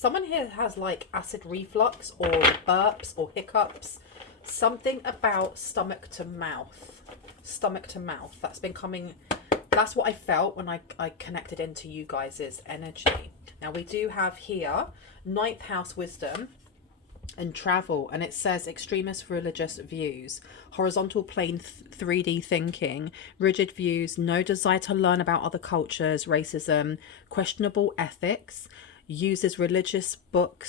Someone here has like acid reflux or burps or hiccups. Something about stomach to mouth. Stomach to mouth. That's been coming. That's what I felt when I connected into you guys' energy. Now we do have here ninth house wisdom and travel, and it says extremist religious views, horizontal plane 3D thinking, rigid views, no desire to learn about other cultures, racism, questionable ethics, uses religious book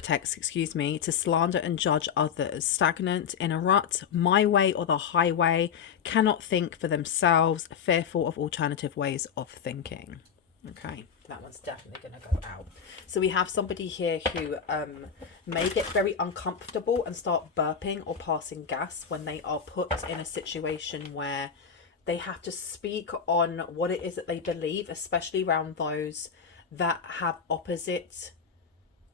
texts, excuse me, to slander and judge others, stagnant, in a rut, my way or the highway, cannot think for themselves, fearful of alternative ways of thinking. Okay, that one's definitely going to go out. So we have somebody here who may get very uncomfortable and start burping or passing gas when they are put in a situation where they have to speak on what it is that they believe, especially around those that have opposite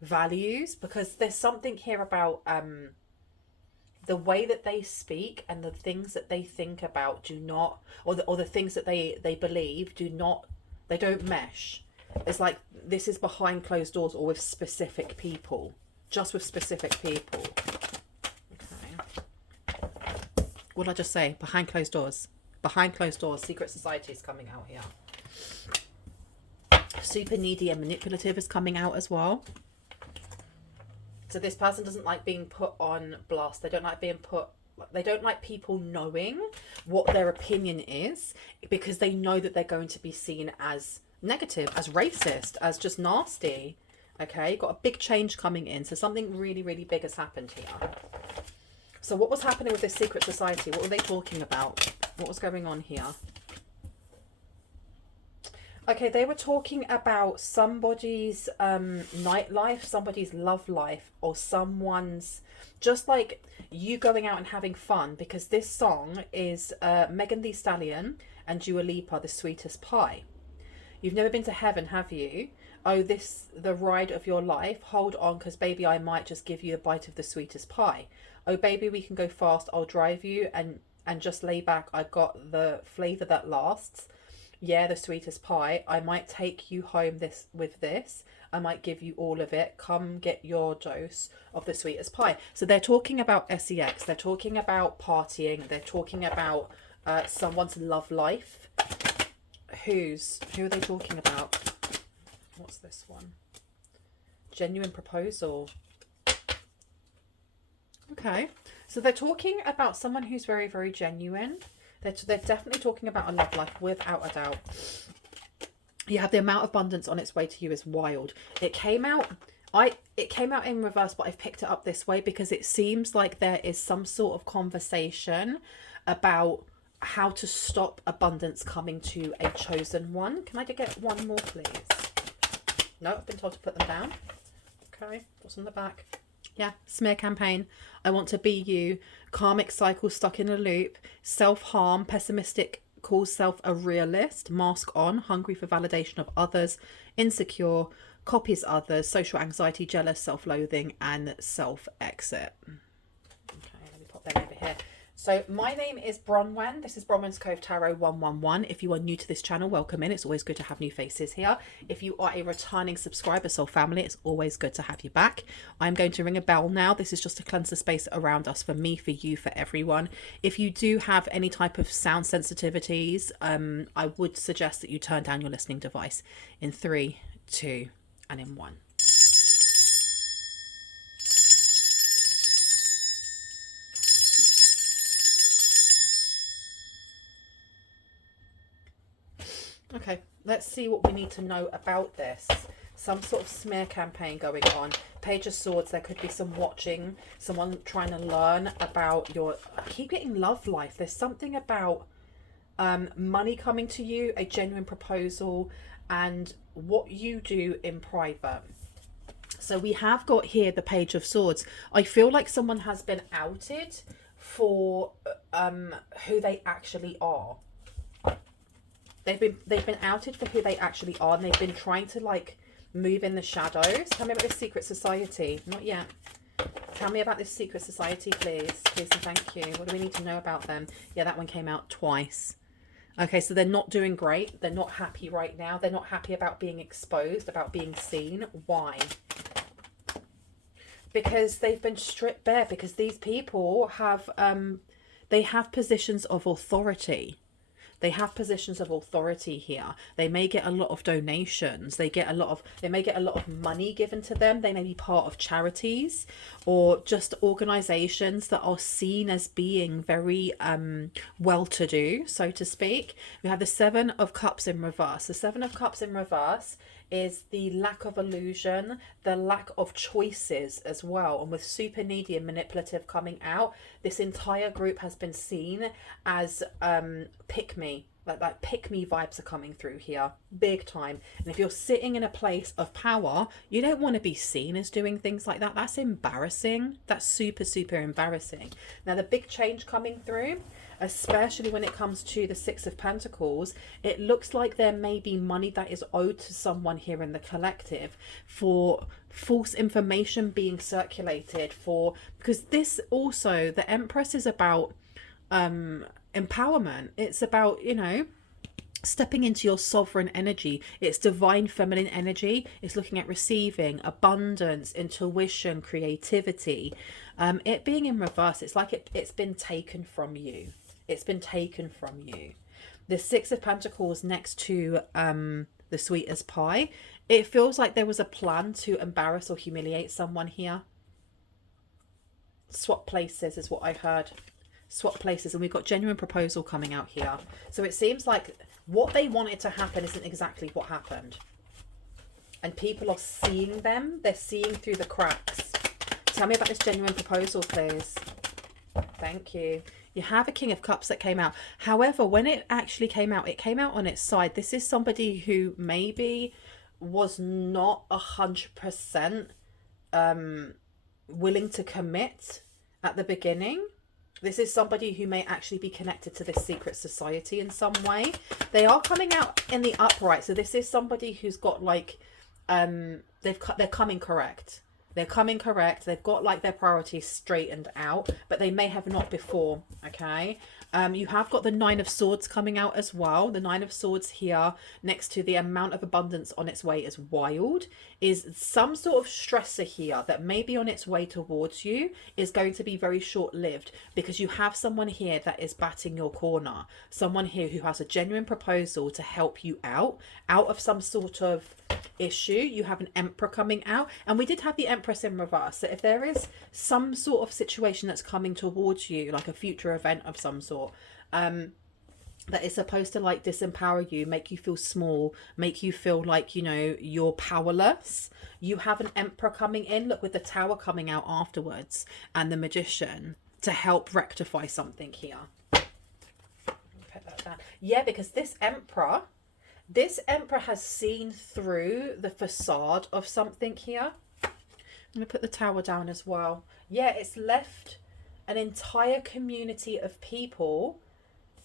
values, because there's something here about the way that they speak and the things that they think about do not, or the things that they believe do not, they don't mesh. It's like this is behind closed doors or with specific people, just with specific people. Okay, what did I just say? Behind closed doors. Behind closed doors. Secret society is coming out here. Super needy and manipulative is coming out as well. So this person doesn't like being put on blast. They don't like being put, they don't like people knowing what their opinion is, because they know that they're going to be seen as negative, as racist, as just nasty. Okay, got a big change coming in. So something really, really big has happened here. So what was happening with this secret society? What were they talking about? What was going on here? Okay, they were talking about somebody's nightlife, somebody's love life, or someone's, just like you going out and having fun, because this song is Megan Thee Stallion and Dua Lipa, The Sweetest Pie. You've never been to heaven, have you? Oh, this, the ride of your life. Hold on, because baby, I might just give you a bite of the sweetest pie. Oh, baby, we can go fast. I'll drive you and just lay back. I got the flavour that lasts. Yeah, the sweetest pie. I might take you home with this. I might give you all of it. Come get your dose of the sweetest pie. So they're talking about sex. They're talking about partying. They're talking about someone's love life. Who are they talking about? What's this one? Genuine proposal. Okay. So they're talking about someone who's very, very genuine. They're definitely talking about a love life, without a doubt. You have the amount of abundance on its way to you is wild. It came out in reverse, but I've picked it up this way because it seems like there is some sort of conversation about how to stop abundance coming to a chosen one. Can I get one more, please? No, I've been told to put them down. Okay, what's on the back? Yeah, smear campaign. I want to be you. Karmic cycle stuck in a loop. Self-harm. Pessimistic calls self a realist. Mask on. Hungry for validation of others. Insecure. Copies others. Social anxiety. Jealous. Self-loathing. And self-exit. Okay, let me pop them over here. So my name is Bronwen. This is Bronwen's Cove Tarot 111. If you are new to this channel, welcome in. It's always good to have new faces here. If you are a returning subscriber, soul family, it's always good to have you back. I'm going to ring a bell now. This is just to cleanse the space around us, for me, for you, for everyone. If you do have any type of sound sensitivities, I would suggest that you turn down your listening device in 3, 2, and in 1. Okay, let's see what we need to know about this. Some sort of smear campaign going on. Page of Swords, there could be some watching, someone trying to learn about your... I keep getting love life. There's something about money coming to you, a genuine proposal, and what you do in private. So we have got here the Page of Swords. I feel like someone has been outed for who they actually are. They've been outed for who they actually are, and they've been trying to like move in the shadows. Tell me about this secret society. Not yet. Tell me about this secret society, please. Please and thank you. What do we need to know about them? Yeah, that one came out twice. Okay, so they're not doing great. They're not happy right now. They're not happy about being exposed, about being seen. Why? Because they've been stripped bare, because these people have they have positions of authority. They have positions of authority here. They may get a lot of donations. They may get a lot of money given to them. They may be part of charities or just organizations that are seen as being very well-to-do, so to speak. We have the Seven of Cups in reverse. The Seven of Cups in reverse is the lack of illusion, the lack of choices as well. And with super needy and manipulative coming out, this entire group has been seen as pick me. Like pick me vibes are coming through here big time. And if you're sitting in a place of power, you don't want to be seen as doing things like that. That's embarrassing. That's super, super embarrassing. Now the big change coming through, especially when it comes to the Six of Pentacles, it looks like there may be money that is owed to someone here in the collective for false information being circulated, for because this also, the Empress is about empowerment. It's about, you know, stepping into your sovereign energy. It's divine feminine energy. It's looking at receiving, abundance, intuition, creativity. It being in reverse, it's like it's been taken from you. It's been taken from you. The Six of Pentacles next to the Sweet as Pie. It feels like there was a plan to embarrass or humiliate someone here. Swap places is what I heard. Swap places, and we've got genuine proposal coming out here. So it seems like what they wanted to happen isn't exactly what happened. And people are seeing them. They're seeing through the cracks. Tell me about this genuine proposal, please. Thank you. You have a King of Cups that came out. However, when it actually came out, it came out on its side. This is somebody who maybe was not 100% willing to commit at the beginning. This is somebody who may actually be connected to this secret society in some way. They are coming out in the upright. So this is somebody who's got like, they're coming correct. They're coming correct. They've got like their priorities straightened out, but they may have not before. Okay. You have got the Nine of Swords coming out as well. The Nine of Swords here next to the amount of abundance on its way is wild. Is some sort of stressor here that may be on its way towards you is going to be very short-lived, because you have someone here that is batting your corner. Someone here who has a genuine proposal to help you out of some sort of issue. You have an Emperor coming out, and we did have the Empress in reverse. So if there is some sort of situation that's coming towards you, like a future event of some sort, that is supposed to like disempower you, make you feel small, make you feel like, you know, you're powerless, you have an Emperor coming in, look, with the Tower coming out afterwards, and the Magician to help rectify something here. Put that down. Yeah, because this Emperor has seen through the facade of something here. I'm going to put the Tower down as well. Yeah, it's left an entire community of people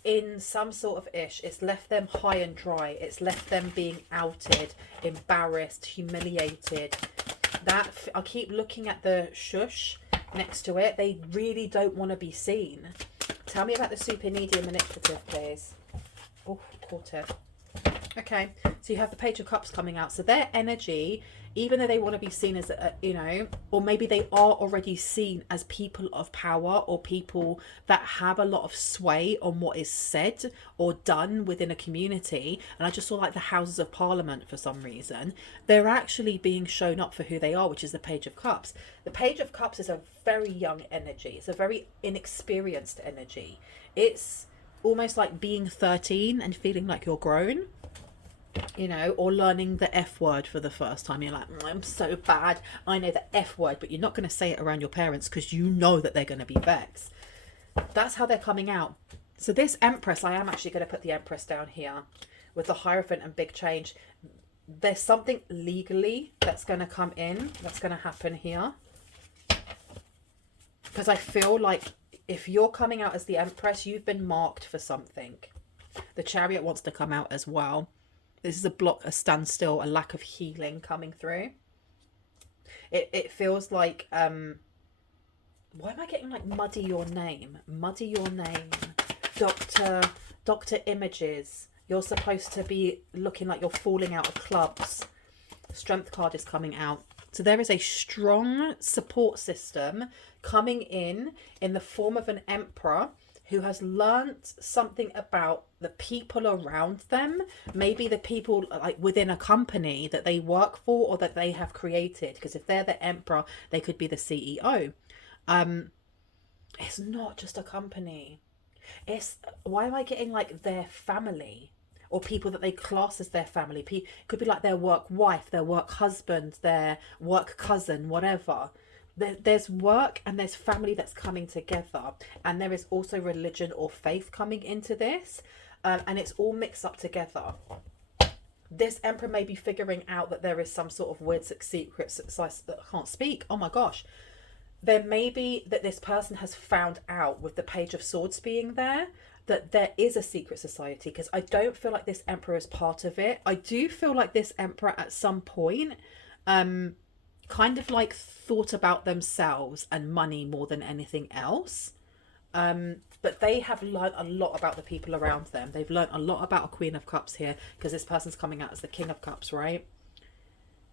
in some sort of ish. It's left them high and dry. It's left them being outed, embarrassed, humiliated. That, I keep looking at the shush next to it. They really don't want to be seen. Tell me about the super needy and manipulative, please. Oh, caught it. Okay, so you have the Page of Cups coming out. So their energy, even though they want to be seen as, you know, or maybe they are already seen as people of power, or people that have a lot of sway on what is said or done within a community. And I just saw like the Houses of Parliament for some reason. They're actually being shown up for who they are, which is the Page of Cups. The Page of Cups is a very young energy. It's a very inexperienced energy. It's almost like being 13 and feeling like you're grown. You know, or learning the F word for the first time. You're like, I'm so bad, I know the F word, but you're not going to say it around your parents because you know that they're going to be vexed. That's how they're coming out. So this Empress, I am actually going to put the Empress down here with the Hierophant and big change. There's something legally that's going to come in, that's going to happen here. Because I feel like if you're coming out as the Empress, you've been marked for something. The Chariot wants to come out as well. This is a block, a standstill, a lack of healing coming through. It feels like, why am I getting like Muddy Your Name? Muddy Your Name. Doctor, Doctor images. You're supposed to be looking like you're falling out of clubs. The Strength card is coming out. So there is a strong support system coming in the form of an emperor who has learnt something about the people around them, maybe the people like within a company that they work for or that they have created, because if they're the emperor, they could be the CEO. It's not just a company. It's, why am I getting like their family or people that they class as their family? Could be like their work wife, their work husband, their work cousin, whatever. There's work and there's family that's coming together, and there is also religion or faith coming into this, and it's all mixed up together. This emperor may be figuring out that there is some sort of weird secret society that I can't speak. Oh my gosh. There may be that this person has found out with the Page of Swords being there that there is a secret society, because I don't feel like this emperor is part of it. I do feel like this emperor at some point kind of like thought about themselves and money more than anything else. But they have learned a lot about the people around them. They've learned a lot about a Queen of Cups here, because this person's coming out as the King of Cups, right?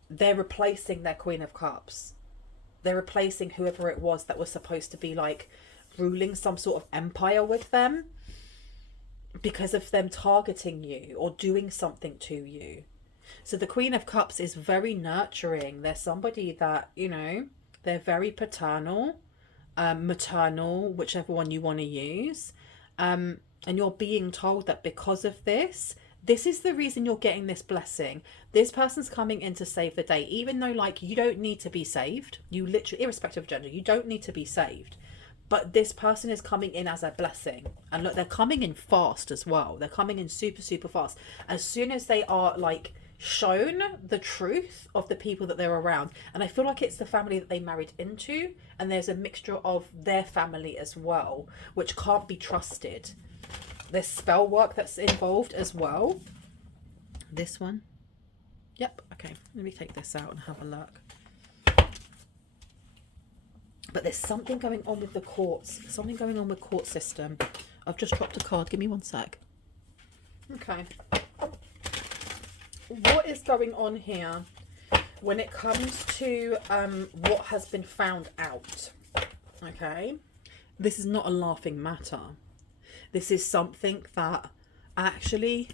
They're replacing their Queen of Cups. They're replacing whoever it was that was supposed to be like ruling some sort of empire with them, because of them targeting you or doing something to you. So the Queen of Cups is very nurturing. They're somebody that, you know, they're very paternal, maternal, whichever one you want to use. And you're being told that because of this is the reason you're getting this blessing. This person's coming in to save the day, even though like you don't need to be saved. You literally, irrespective of gender, you don't need to be saved. But this person is coming in as a blessing. And look, they're coming in fast as well. They're coming in super, super fast. As soon as they are like shown the truth of the people that they're around, and I feel like it's the family that they married into, and there's a mixture of their family as well, which can't be trusted. There's spell work that's involved as well. This one, yep, okay, let me take this out and have a look. But there's something going on with the courts, something going on with court system. I've just dropped a card, give me one sec. Okay, what is going on here when it comes to what has been found out? Okay, this is not a laughing matter. This is something that actually,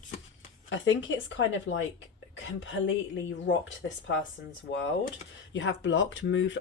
I think it's kind of like completely rocked this person's world. You have blocked, moved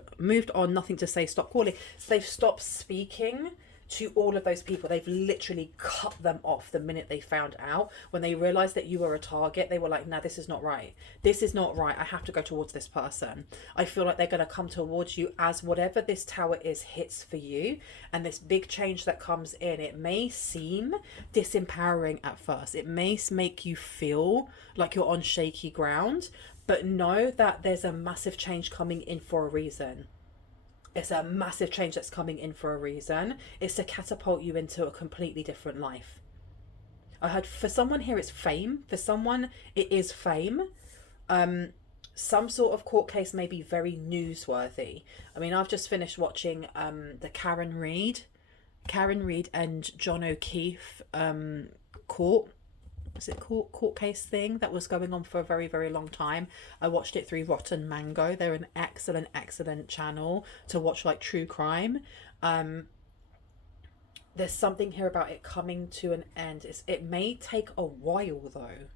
on, nothing to say, stop calling. So they've stopped speaking to all of those people. They've literally cut them off the minute they found out. When they realized that you were a target, they were like, no, this is not right. This is not right. I have to go towards this person. I feel like they're going to come towards you as whatever this tower is hits for you. And this big change that comes in, it may seem disempowering at first. It may make you feel like you're on shaky ground, but know that there's a massive change coming in for a reason. It's a massive change that's coming in for a reason. It's to catapult you into a completely different life. I heard for someone here it's fame. For someone it is fame. Some sort of court case may be very newsworthy. I mean, I've just finished watching the Karen Reid and John O'Keefe court case thing that was going on for a very, very long time. I watched it through Rotten Mango. They're an excellent channel to watch like true crime. There's something here about it coming to an end. It may take a while though.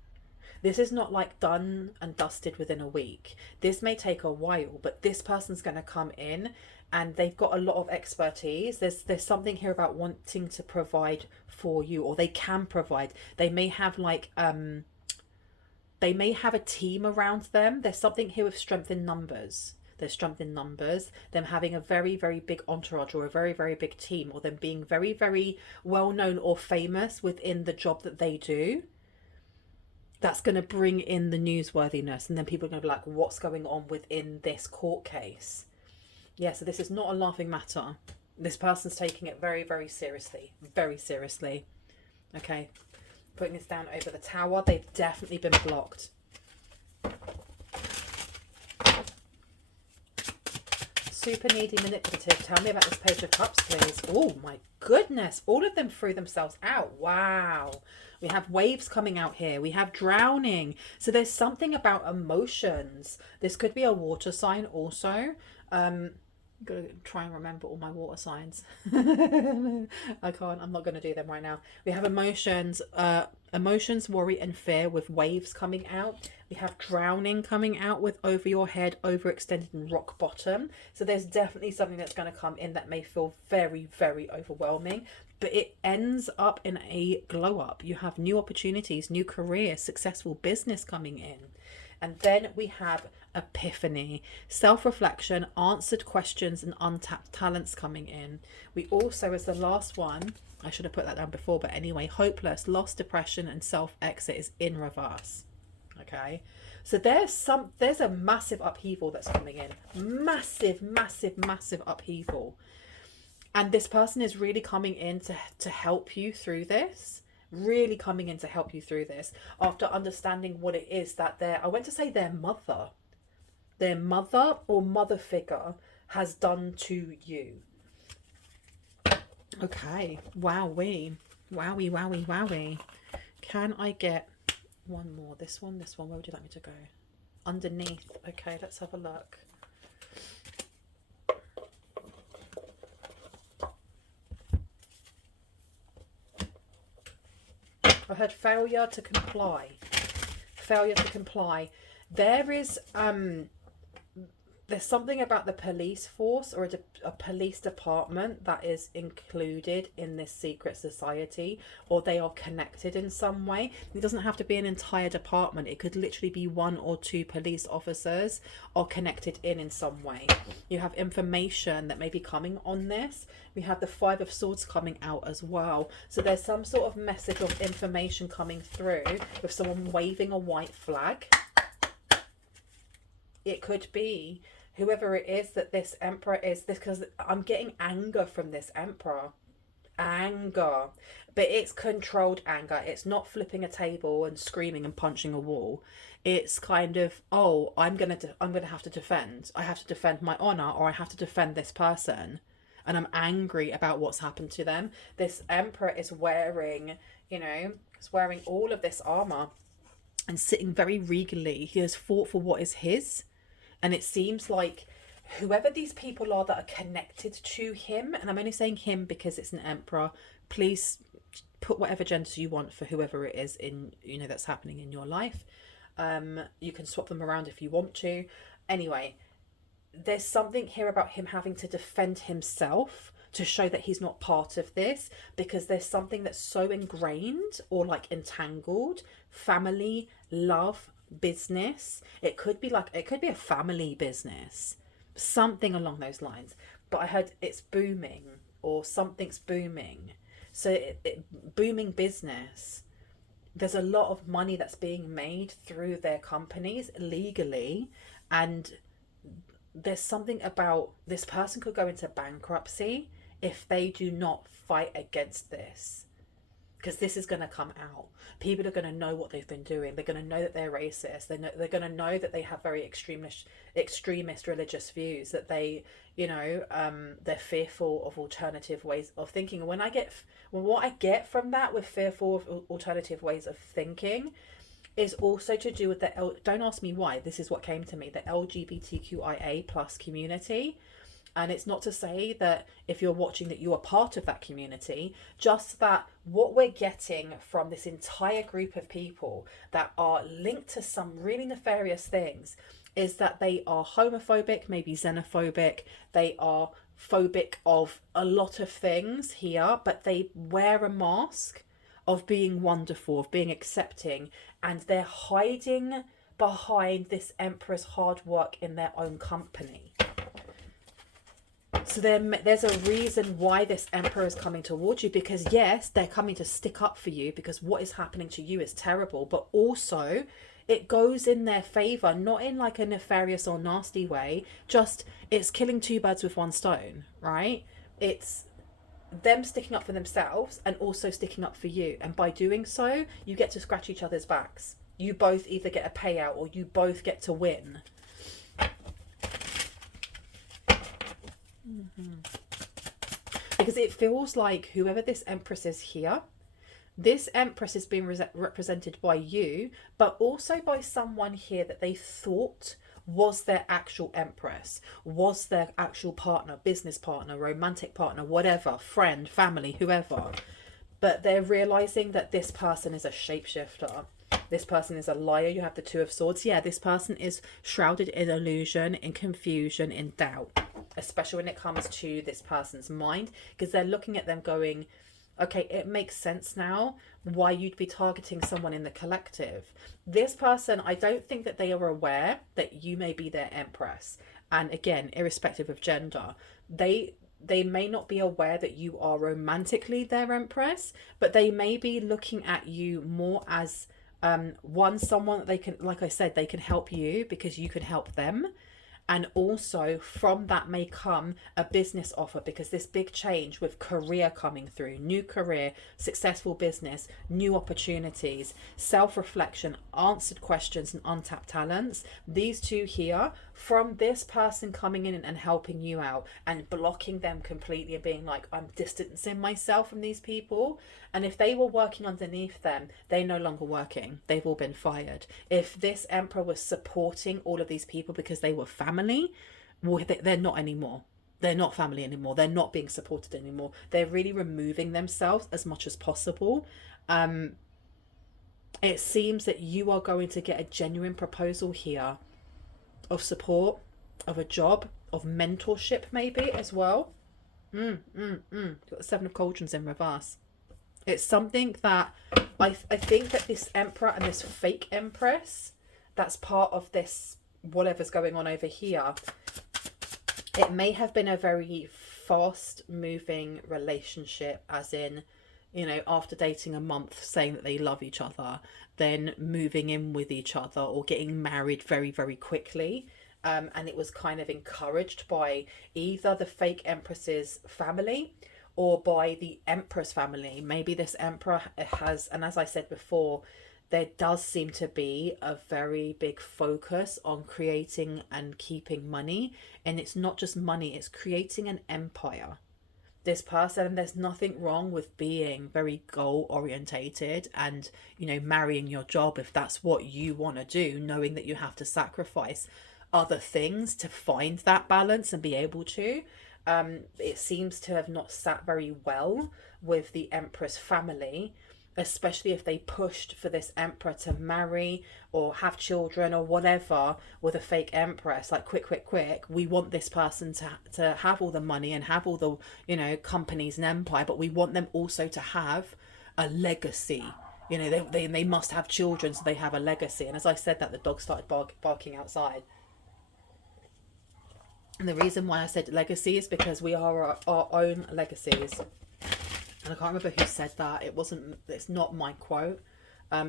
This is not like done and dusted within a week. This may take a while, but this person's going to come in and they've got a lot of expertise. There's something here about wanting to provide for you, or they can provide. They may have like they may have a team around them. There's something here with strength in numbers. There's strength in numbers, them having a very, very big entourage or a very, very big team, or them being very, very well known or famous within the job that they do. That's going to bring in the newsworthiness, and then people are going to be like, what's going on within this court case? Yeah, so this is not a laughing matter. This person's taking it very, very seriously. Very seriously. Okay, putting this down over the tower. They've definitely been blocked. super needy, manipulative. Tell me about this Page of Cups, please. Oh my goodness. All of them threw themselves out. Wow. We have waves coming out here. We have drowning. So there's something about emotions. This could be a water sign also. I'm going to try and remember all my water signs. I can't. I'm not going to do them right now. We have emotions, worry and fear with waves coming out. We have drowning coming out with over your head, overextended and rock bottom. So there's definitely something that's going to come in that may feel very, very overwhelming. But it ends up in a glow up. You have new opportunities, new career, successful business coming in. And then we have epiphany, self-reflection, answered questions and untapped talents coming in. We also, as the last one, I should have put that down before, but anyway, hopeless, lost, depression and self-exit is in reverse. Okay, so there's a massive upheaval that's coming in. Massive, massive, massive upheaval. And this person is really coming in to help you through this. Really coming in to help you through this after understanding what it is that I went to say their mother or mother figure has done to you. Okay, wowie. Can I get one more? This one, where would you like me to go? Underneath. Okay, let's have a look. I heard failure to comply. Failure to comply. There's something about the police force or a police department that is included in this secret society, or they are connected in some way. It doesn't have to be an entire department. It could literally be 1 or 2 police officers are connected in some way. You have information that may be coming on this. We have the 5 of Swords coming out as well. So there's some sort of message of information coming through with someone waving a white flag. It could be whoever it is that this emperor is, this, because I'm getting anger from this emperor. Anger. But it's controlled anger. It's not flipping a table and screaming and punching a wall. It's kind of, oh, I'm gonna have to defend. I have to defend my honor, or I have to defend this person. And I'm angry about what's happened to them. This emperor is wearing, wearing all of this armor and sitting very regally. He has fought for what is his. And it seems like whoever these people are that are connected to him, and I'm only saying him because it's an emperor, please put whatever genders you want for whoever it is in, that's happening in your life. You can swap them around if you want to. Anyway, there's something here about him having to defend himself to show that he's not part of this, because there's something that's so ingrained or like entangled. Family, love, business. It could be a family business, something along those lines. But I heard it's booming, or something's booming. So booming business. There's a lot of money that's being made through their companies legally, and there's something about this person could go into bankruptcy if they do not fight against this. Because this is going to come out. People are going to know what they've been doing. They're going to know that they're racist. They're going to know that they have very extremist religious views. That they're fearful of alternative ways of thinking. And what I get from that with fearful of alternative ways of thinking is also to do with don't ask me why. This is what came to me. The LGBTQIA+ community. And it's not to say that if you're watching that you are part of that community, just that what we're getting from this entire group of people that are linked to some really nefarious things is that they are homophobic, maybe xenophobic, they are phobic of a lot of things here, but they wear a mask of being wonderful, of being accepting, and they're hiding behind this emperor's hard work in their own company. So there's a reason why this emperor is coming towards you, because yes, they're coming to stick up for you because what is happening to you is terrible, but also it goes in their favor, not in like a nefarious or nasty way, just it's killing 2 birds with 1 stone, right? It's them sticking up for themselves and also sticking up for you. And by doing so, you get to scratch each other's backs. You both either get a payout or you both get to win. Because it feels like whoever this Empress is here, this Empress is being represented by you, but also by someone here that they thought was their actual Empress, was their actual partner, business partner, romantic partner, whatever, friend, family, whoever. But they're realizing that this person is a shapeshifter. This person is a liar. You have the Two of Swords. Yeah, this person is shrouded in illusion, in confusion, in doubt, especially when it comes to this person's mind, because they're looking at them going, okay, it makes sense now why you'd be targeting someone in the collective. This person, I don't think that they are aware that you may be their Empress. And again, irrespective of gender, they may not be aware that you are romantically their Empress, but they may be looking at you more as someone that they can, like I said, they can help you because you can help them. And also from that may come a business offer, because this big change with career coming through, new career, successful business, new opportunities, self-reflection, answered questions and untapped talents. These two here, from this person coming in and helping you out and blocking them completely and being like, I'm distancing myself from these people. And if they were working underneath them, they're no longer working. They've all been fired. If this Emperor was supporting all of these people because they were family, well, they're not anymore. They're not family anymore. They're not being supported anymore. They're really removing themselves as much as possible. It seems that you are going to get a genuine proposal here of support, of a job, of mentorship maybe as well. Got the Seven of Cauldrons in reverse. It's something that I think that this Emperor and this fake Empress, that's part of this whatever's going on over here, it may have been a very fast moving relationship, as in, you know, after dating a month saying that they love each other, then moving in with each other or getting married very, very quickly. And it was kind of encouraged by either the fake Empress's family or by the Empress family. Maybe this Emperor has, and as I said before, there does seem to be a very big focus on creating and keeping money. And it's not just money, it's creating an empire. This person, and there's nothing wrong with being very goal orientated and, you know, marrying your job if that's what you want to do, knowing that you have to sacrifice other things to find that balance and be able to. It seems to have not sat very well with the Empress family, especially if they pushed for this Emperor to marry or have children or whatever with a fake Empress. Like, quick, we want this person to have all the money and have all the, you know, companies and empire, but we want them also to have a legacy. You know, they must have children so they have a legacy. And as I said that, the dog started barking outside. And the reason why I said legacy is because we are our own legacies. And I can't remember who said that. It's not my quote.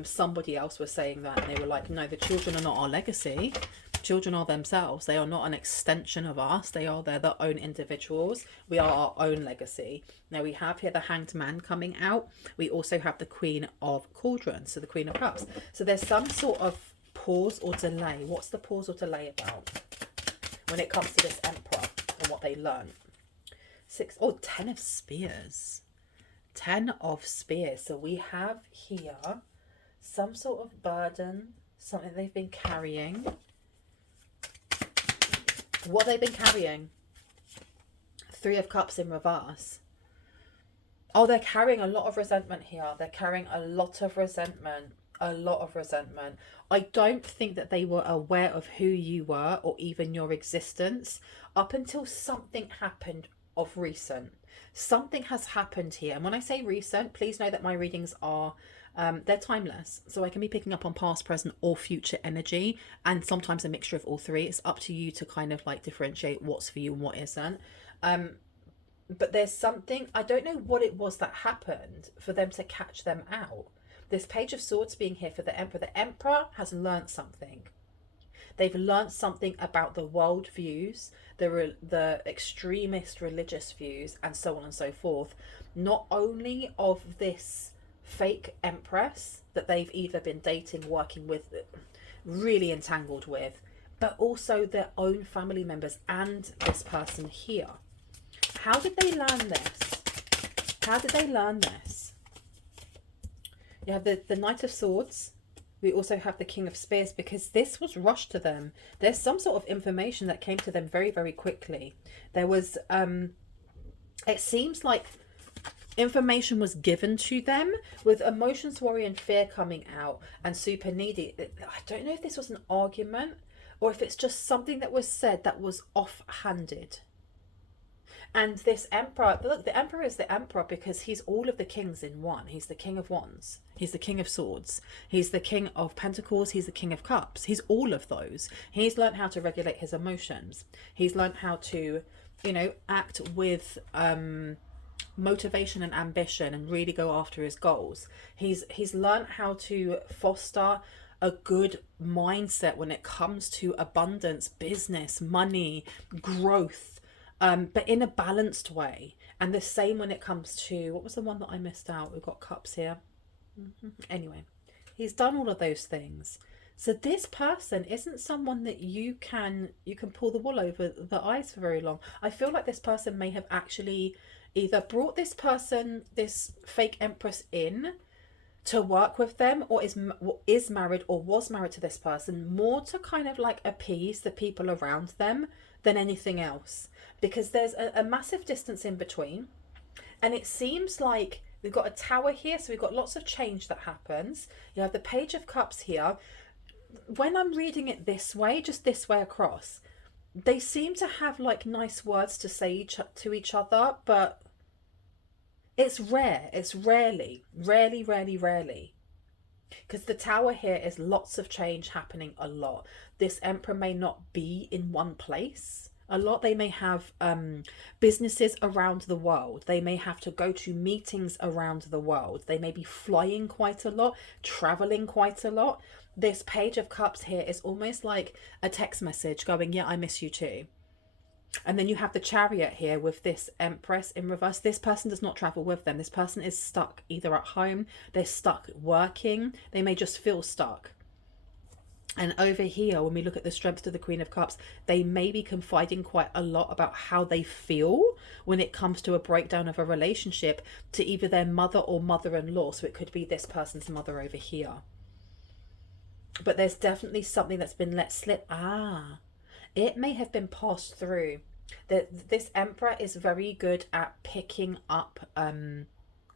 Somebody else was saying that, and they were like, no, the children are not our legacy. Children are themselves. They are not an extension of us. They're their own individuals. We are our own legacy. Now we have here the Hanged Man coming out. We also have the Queen of Cauldrons, so the Queen of Cups. So there's some sort of pause or delay. What's the pause or delay about when it comes to this Emperor and what they learn? 10 of Spears. 10 of Spears. So we have here some sort of burden, something they've been carrying. What they've been carrying? 3 of Cups in reverse. Oh, they're carrying a lot of resentment here. They're carrying a lot of resentment. A lot of resentment. I don't think that they were aware of who you were or even your existence up until something happened of recent. Something has happened here. And when I say recent, please know that my readings are, they're timeless. So I can be picking up on past, present or future energy, and sometimes a mixture of all three. It's up to you to kind of like differentiate what's for you and what isn't. But there's something, I don't know what it was that happened for them to catch them out. This Page of Swords being here for the Emperor. The Emperor has learnt something. They've learnt something about the world views, the extremist religious views, and so on and so forth. Not only of this fake Empress that they've either been dating, working with, really entangled with, but also their own family members and this person here. How did they learn this? How did they learn this? You have the Knight of Swords. We also have the King of Spears, because this was rushed to them. There's some sort of information that came to them very, very quickly. There was, it seems like information was given to them with emotions, worry and fear coming out, and super needy. I don't know if this was an argument or if it's just something that was said that was offhanded. And this emperor, look, the emperor is the emperor because he's all of the kings in one. He's the king of wands. He's the king of swords. He's the king of pentacles. He's the king of cups. He's all of those. He's learned how to regulate his emotions. He's learned how to, you know, act with motivation and ambition and really go after his goals. He's learned how to foster a good mindset when it comes to abundance, business, money, growth. But in a balanced way. And the same when it comes to, what was the one that I missed out? We've got cups here. Anyway, he's done all of those things. So this person isn't someone that you can pull the wool over the eyes for very long. I feel like this person may have actually either brought this person, this fake empress, in to work with them, or is married or was married to this person more to kind of like appease the people around them than anything else, because there's a massive distance in between. And it seems like we've got a tower here, so we've got lots of change that happens. You have the Page of Cups here. When I'm reading it this way, just this way across, they seem to have like nice words to say to each other, but it's rare. It's rarely. Because the tower here is lots of change happening a lot. This emperor may not be in one place a lot. They may have businesses around the world. They may have to go to meetings around the world. They may be flying quite a lot, traveling quite a lot. This Page of Cups here is almost like a text message going, yeah, I miss you too. And then you have the Chariot here with this Empress in reverse. This person does not travel with them. This person is stuck either at home, they're stuck working, they may just feel stuck. And over here, when we look at the strength to the Queen of Cups, they may be confiding quite a lot about how they feel when it comes to a breakdown of a relationship to either their mother or mother-in-law. So it could be this person's mother over here. But there's definitely something that's been let slip. It may have been passed through. This Emperor is very good at picking up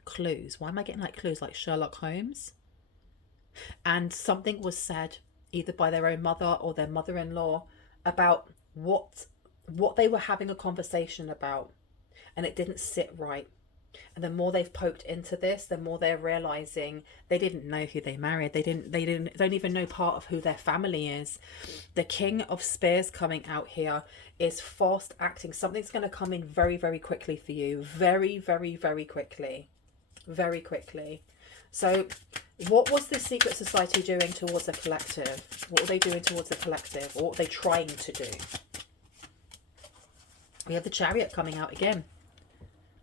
clues. Why am I getting like clues like Sherlock Holmes? And something was said either by their own mother or their mother-in-law about what they were having a conversation about, and it didn't sit right. And the more they've poked into this, the more they're realizing they didn't know who they married. They don't even know part of who their family is. The King of Spears coming out here is fast acting. Something's going to come in very, very quickly for you. Very, very, very quickly. Very quickly. So what was the secret society doing towards the collective? What were they doing towards the collective? Or what were they trying to do? We have the Chariot coming out again.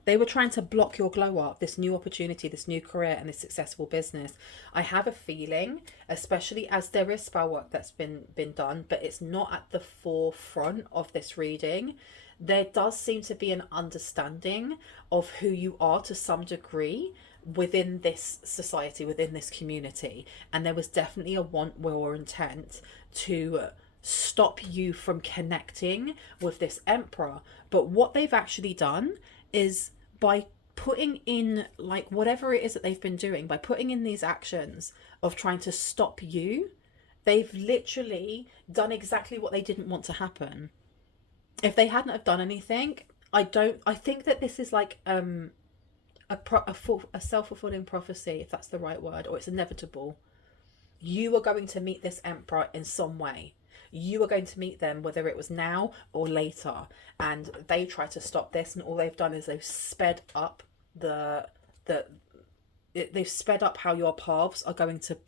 They were trying to block your glow up, this new opportunity, this new career and this successful business. I have a feeling, especially as there is spell work that's been done, but it's not at the forefront of this reading. There does seem to be an understanding of who you are to some degree within this society, within this community. And there was definitely a want, will or intent to stop you from connecting with this Emperor. But what they've actually done is, by putting in like whatever it is that they've been doing, by putting in these actions of trying to stop you, they've literally done exactly what they didn't want to happen. If they hadn't have done anything, I think that this is like a self-fulfilling prophecy, if that's the right word, or it's inevitable. You are going to meet this Emperor in some way. You are going to meet them, whether it was now or later. And they try to stop this, and all they've done is they've sped up they've sped up how your paths are going to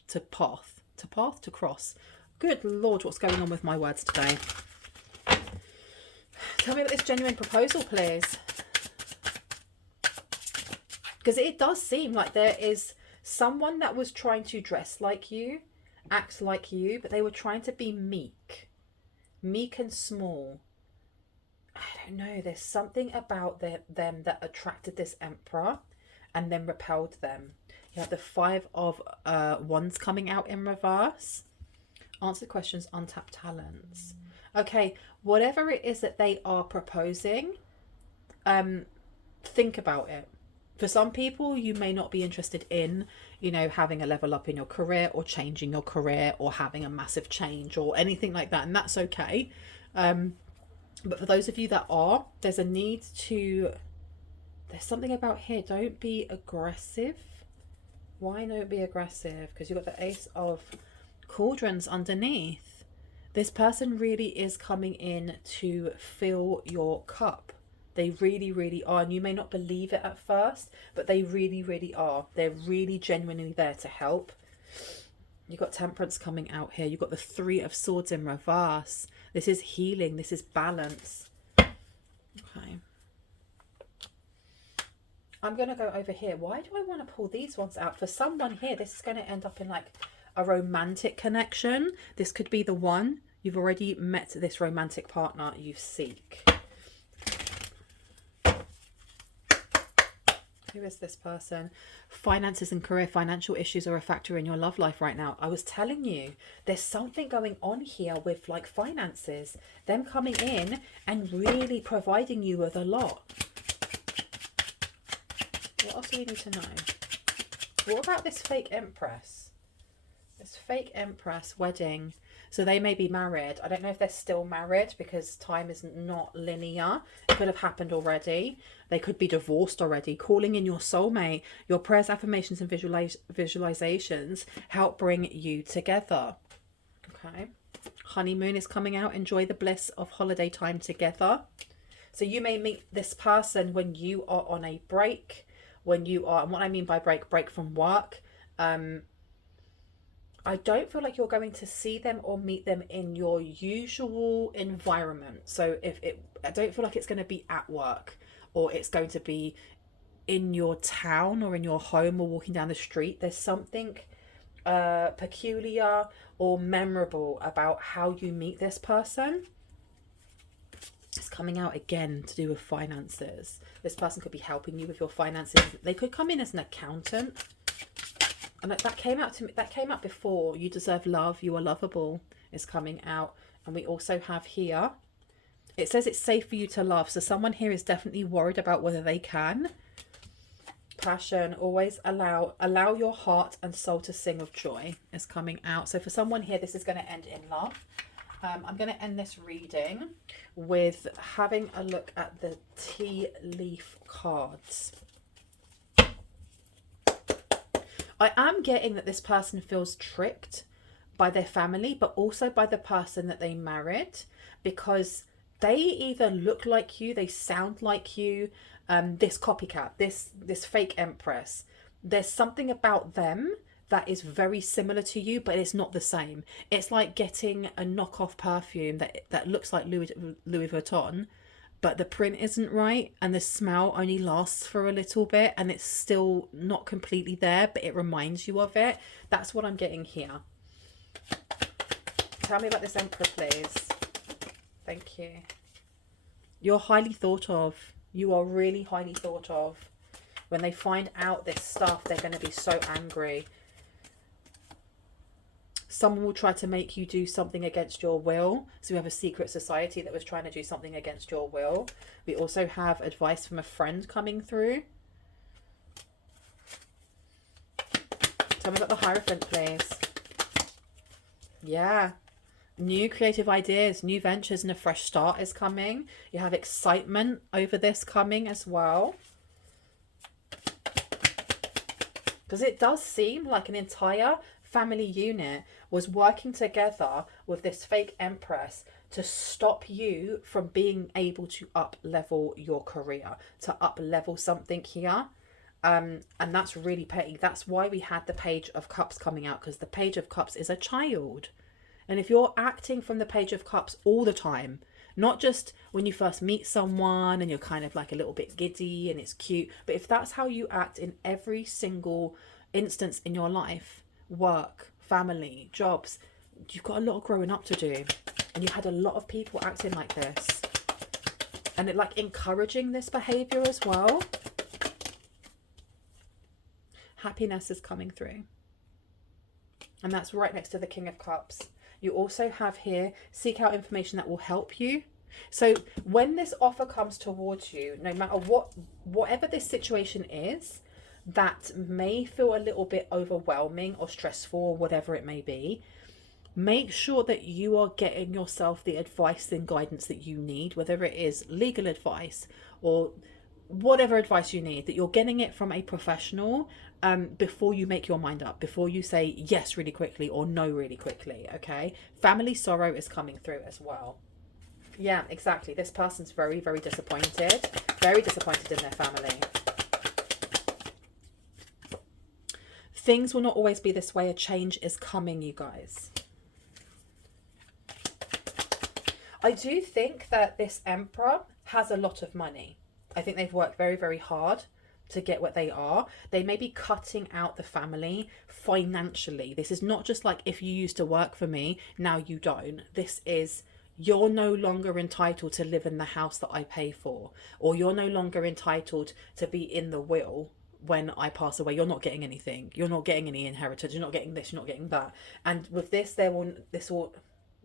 cross. Good Lord, what's going on with my words today? Tell me about this genuine proposal, please. Because it does seem like there is someone that was trying to dress like you, act like you, but they were trying to be meek and small. I don't know, there's something about them that attracted this emperor and then repelled them. You have the Five of Wands coming out in reverse. Answer questions, untapped talents. Okay, whatever it is that they are proposing, think about it. For some people, you may not be interested in, you know, having a level up in your career or changing your career or having a massive change or anything like that, and that's okay. But for those of you that are, there's a need to, there's something about here, don't be aggressive. Why don't be aggressive? Because you've got the Ace of Cauldrons underneath. This person really is coming in to fill your cup. They really, really are. And you may not believe it at first, but they really, really are. They're really genuinely there to help. You've got Temperance coming out here. You've got the Three of Swords in reverse. This is healing. This is balance. Okay. I'm going to go over here. Why do I want to pull these ones out? For someone here, this is going to end up in like a romantic connection. This could be the one. You've already met this romantic partner you seek. Who is this person? Finances and career. Financial issues are a factor in your love life right now. I was telling you, there's something going on here with like finances. Them coming in and really providing you with a lot. What else do we need to know? What about this fake empress? This fake empress wedding. So they may be married. I don't know if they're still married because time is not linear. It could have happened already. They could be divorced already. Calling in your soulmate. Your prayers, affirmations and visualizations help bring you together. Okay. Honeymoon is coming out. Enjoy the bliss of holiday time together. So you may meet this person when you are on a break. When you are, and what I mean by break from work. I don't feel like you're going to see them or meet them in your usual environment. So I don't feel like it's going to be at work or it's going to be in your town or in your home or walking down the street. There's something peculiar or memorable about how you meet this person. It's coming out again to do with finances. This person could be helping you with your finances. They could come in as an accountant. And that came out to me. That came out before. You deserve love. You are lovable. Is coming out. And we also have here. It says it's safe for you to love. So someone here is definitely worried about whether they can. Passion. Always allow your heart and soul to sing of joy. Is coming out. So for someone here, this is going to end in love. I'm going to end this reading with having a look at the tea leaf cards. I am getting that this person feels tricked by their family, but also by the person that they married, because they either look like you, they sound like you, this copycat, this fake empress. There's something about them that is very similar to you, but it's not the same. It's like getting a knockoff perfume that looks like Louis Vuitton, but the print isn't right and the smell only lasts for a little bit and it's still not completely there, but it reminds you of it. That's what I'm getting here. Tell me about this emperor, please. Thank you. You're highly thought of. You are really highly thought of. When they find out this stuff, they're going to be so angry. Someone will try to make you do something against your will. So we have a secret society that was trying to do something against your will. We also have advice from a friend coming through. Tell me about the Hierophant, please. Yeah. New creative ideas, new ventures and a fresh start is coming. You have excitement over this coming as well. Because it does seem like an entire family unit was working together with this fake empress to stop you from being able to up level your career, to up level something here. And that's really petty. That's why we had the Page of Cups coming out, because the Page of Cups is a child. And if you're acting from the Page of Cups all the time, not just when you first meet someone and you're kind of like a little bit giddy and it's cute, but if that's how you act in every single instance in your life, work, family, jobs, you've got a lot of growing up to do. And you had a lot of people acting like this. And it like encouraging this behavior as well. Happiness is coming through. And that's right next to the King of Cups. You also have here, seek out information that will help you. So when this offer comes towards you, no matter whatever this situation is, that may feel a little bit overwhelming or stressful or whatever it may be, make sure that you are getting yourself the advice and guidance that you need, whether it is legal advice or whatever advice you need, that you're getting it from a professional before you make your mind up, before you say yes really quickly or no really quickly, okay? Family sorrow is coming through as well. Yeah, exactly. This person's very, very disappointed in their family. Things will not always be this way. A change is coming, you guys. I do think that this Emperor has a lot of money. I think they've worked very, very hard to get what they are. They may be cutting out the family financially. This is not just like, if you used to work for me, now you don't. This is, you're no longer entitled to live in the house that I pay for, or you're no longer entitled to be in the will when I pass away. You're not getting anything. You're not getting any inheritance. You're not getting this. You're not getting that. And with this,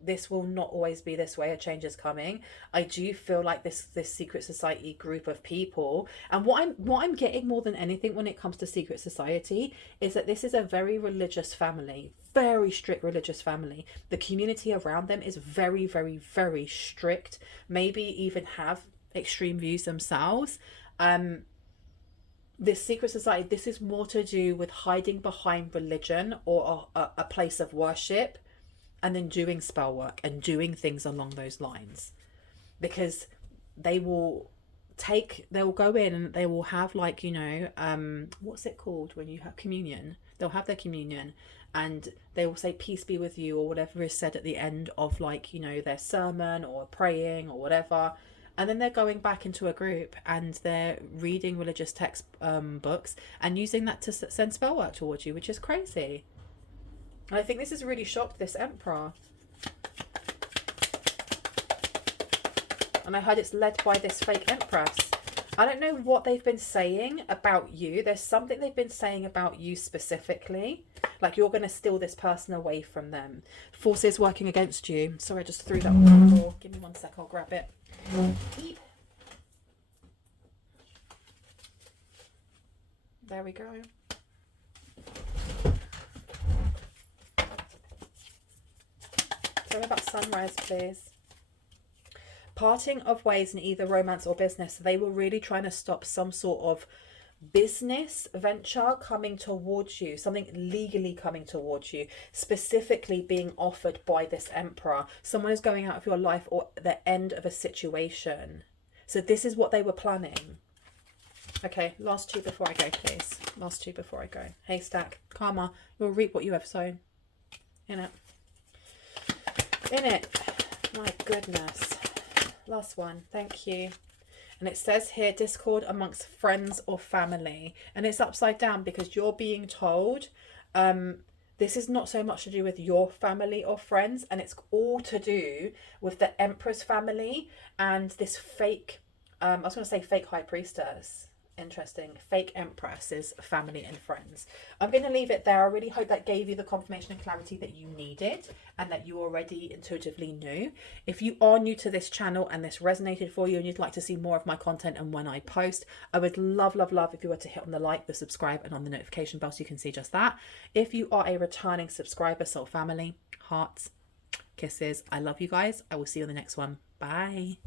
this will not always be this way. A change is coming. I do feel like this secret society group of people, and what I'm getting more than anything when it comes to secret society is that this is a very religious family, very strict religious family. The community around them is very, very, very strict, maybe even have extreme views themselves. This secret society, this is more to do with hiding behind religion or a place of worship, and then doing spell work and doing things along those lines, because they will go in and they will have, like, you know, what's it called when you have communion? They'll have their communion and they will say peace be with you or whatever is said at the end of, like, you know, their sermon or praying or whatever. And then they're going back into a group and they're reading religious text books and using that to send spell work towards you, which is crazy. And I think this has really shocked this Emperor. And I heard it's led by this fake Empress. I don't know what they've been saying about you. There's something they've been saying about you specifically. Like, you're going to steal this person away from them. Forces working against you. Sorry, I just threw that on the floor. Give me 1 sec, I'll grab it. Eep. There we go. Tell me about sunrise, please. Parting of ways in either romance or business. They were really trying to stop some sort of business venture coming towards you, something legally coming towards you, specifically being offered by this Emperor. Someone is going out of your life or the end of a situation. So this is what they were planning. Okay, last two before I go, please. Last two before I go. Haystack, karma, you'll reap what you have sown. In it. In it. My goodness. Last one. Thank you. And it says here, discord amongst friends or family. And it's upside down because you're being told this is not so much to do with your family or friends. And it's all to do with the Emperor's family and this fake, I was going to say fake high priestess. Interesting. Fake Empress's family and friends. I'm going to leave it there. I really hope that gave you the confirmation and clarity that you needed and that you already intuitively knew. If you are new to this channel and this resonated for you and you'd like to see more of my content and when I post, I would love if you were to hit on the like, the subscribe and on the notification bell so you can see just that. If you are a returning subscriber, soul family, hearts, kisses, I love you guys. I will see you on the next one. Bye.